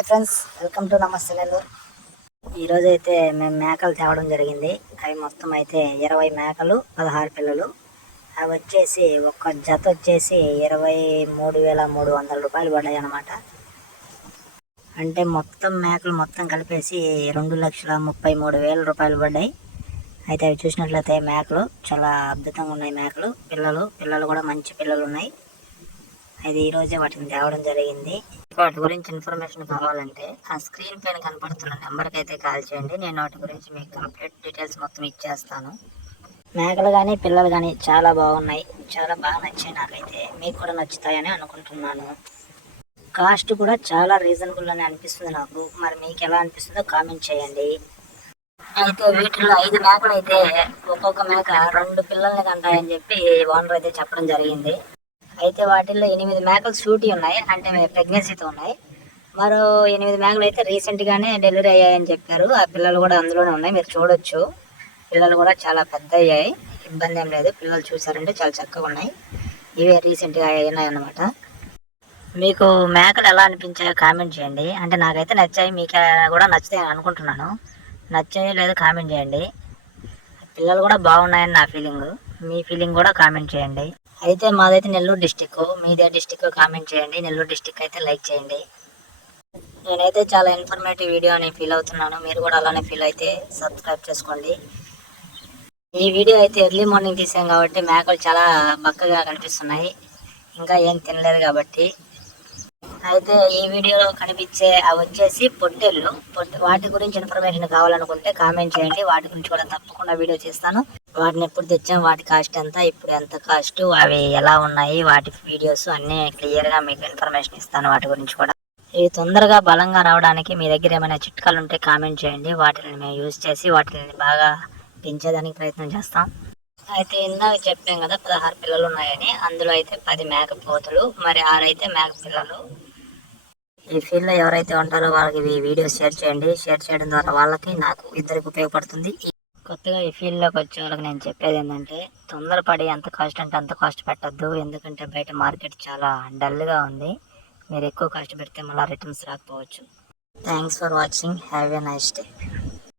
Hi friends, welcome to నమస్తే నెల్లూరు. ఈరోజు అయితే మేము మేకలు తేవడం జరిగింది. అవి మొత్తం అయితే 20 మేకలు, 16 పిల్లలు. అవి వచ్చేసి ఒక్క జత వచ్చేసి 23,300 రూపాయలు పడ్డాయి అన్నమాట. అంటే మొత్తం మేకలు మొత్తం కలిపేసి 2,33,000 రూపాయలు పడ్డాయి. అయితే అవి చూసినట్లయితే మేకలు చాలా అద్భుతంగా ఉన్నాయి. మేకలు పిల్లలు కూడా మంచి పిల్లలు ఉన్నాయి. అది ఈరోజే వాటిని తేవడం జరిగింది. వాటి గురించి ఇన్ఫర్మేషన్ కావాలంటే ఆ స్క్రీన్ పైన కనపడుతున్న నెంబర్కి అయితే కాల్ చేయండి. నేను వాటి గురించి మీకు కంప్లీట్ డీటెయిల్స్ మొత్తం ఇచ్చేస్తాను. మేకలు కానీ పిల్లలు కానీ చాలా బాగున్నాయి, చాలా బాగా నచ్చాయి. నాకైతే మీకు కూడా నచ్చుతాయని అనుకుంటున్నాను. కాస్ట్ కూడా చాలా రీజనబుల్ అని అనిపిస్తుంది నాకు. మరి మీకు ఎలా అనిపిస్తుందో కామెంట్ చేయండి. అయితే వీటిలో 5 మేకలు అయితే ఒక్కొక్క మేక 2 పిల్లల్ని కంటాయని చెప్పి ఓనర్ అయితే చెప్పడం జరిగింది. అయితే వాటిల్లో 8 మేకలు సూటి ఉన్నాయి, అంటే ప్రెగ్నెన్సీతో ఉన్నాయి. మరో 8 మేకలు అయితే రీసెంట్గానే డెలివరీ అయ్యాయని చెప్పారు. ఆ పిల్లలు కూడా అందులోనే ఉన్నాయి, మీరు చూడొచ్చు. పిల్లలు కూడా చాలా పెద్ద అయ్యాయి, ఇబ్బంది ఏం లేదు. పిల్లలు చూసారంటే చాలా చక్కగా ఉన్నాయి. ఇవే రీసెంట్గా అయినాయి అన్నమాట. మీకు మేకలు ఎలా అనిపించాయో కామెంట్ చేయండి. అంటే నాకైతే నచ్చాయి, మీకు కూడా నచ్చుతాయి అనుకుంటున్నాను. నచ్చాయో లేదో కామెంట్ చేయండి. పిల్లలు కూడా బాగున్నాయని నా ఫీలింగ్. మీ ఫీలింగ్ కూడా కామెంట్ చేయండి. అయితే మాదైతే నెల్లూరు డిస్టిక్, మీదే డిస్టిక్ కామెంట్ చేయండి. నెల్లూరు డిస్టిక్ అయితే లైక్ చేయండి. నేనైతే చాలా ఇన్ఫర్మేటివ్ వీడియో అని ఫీల్ అవుతున్నాను. మీరు కూడా అలానే ఫీల్ అయితే సబ్స్క్రైబ్ చేసుకోండి. ఈ వీడియో అయితే ఎర్లీ మార్నింగ్ తీసాం కాబట్టి మేకలు చాలా బక్కగా కనిపిస్తున్నాయి, ఇంకా ఏం తినలేదు కాబట్టి. అయితే ఈ వీడియోలో కనిపించే అవి వచ్చేసి పొట్టేళ్ళు. వాటి గురించి ఇన్ఫర్మేషన్ కావాలనుకుంటే కామెంట్ చేయండి. వాటి గురించి కూడా తప్పకుండా వీడియో చేస్తాను. వాటిని ఎప్పుడు తెచ్చాం, వాటి కాస్ట్ ఎంత, ఇప్పుడు ఎంత కాస్ట్, అవి ఎలా ఉన్నాయి, వాటి వీడియోస్ అన్నీ క్లియర్గా మీకు ఇన్ఫర్మేషన్ ఇస్తాను. వాటి గురించి కూడా ఇవి తొందరగా బలంగా రావడానికి మీ దగ్గర ఏమైనా చిట్కాలు ఉంటే కామెంట్ చేయండి. వాటిని మేము యూజ్ చేసి వాటిని బాగా పెంచేదానికి ప్రయత్నం చేస్తాం. అయితే ఇందాక చెప్పాం కదా 16 పిల్లలు ఉన్నాయని. అందులో అయితే 10 మేక పోతులు, మరి 6 అయితే మేక పిల్లలు. ఈ ఫీల్డ్లో ఎవరైతే ఉంటారో వాళ్ళకి ఈ వీడియో షేర్ చేయండి. షేర్ చేయడం ద్వారా వాళ్ళకి, నాకు ఇద్దరికి ఉపయోగపడుతుంది. కొత్తగా ఈ ఫీల్డ్లోకి వచ్చే వాళ్ళకి నేను చెప్పేది ఏంటంటే, తొందరపడి ఎంత కాస్ట్ అంటే అంత కాస్ట్ పెట్టద్దు. ఎందుకంటే బయట మార్కెట్ చాలా డల్గా ఉంది. మీరు ఎక్కువ కాస్ట్ పెడితే మళ్ళీ రిటర్న్స్ రాకపోవచ్చు. Thanks for watching. Have a nice day.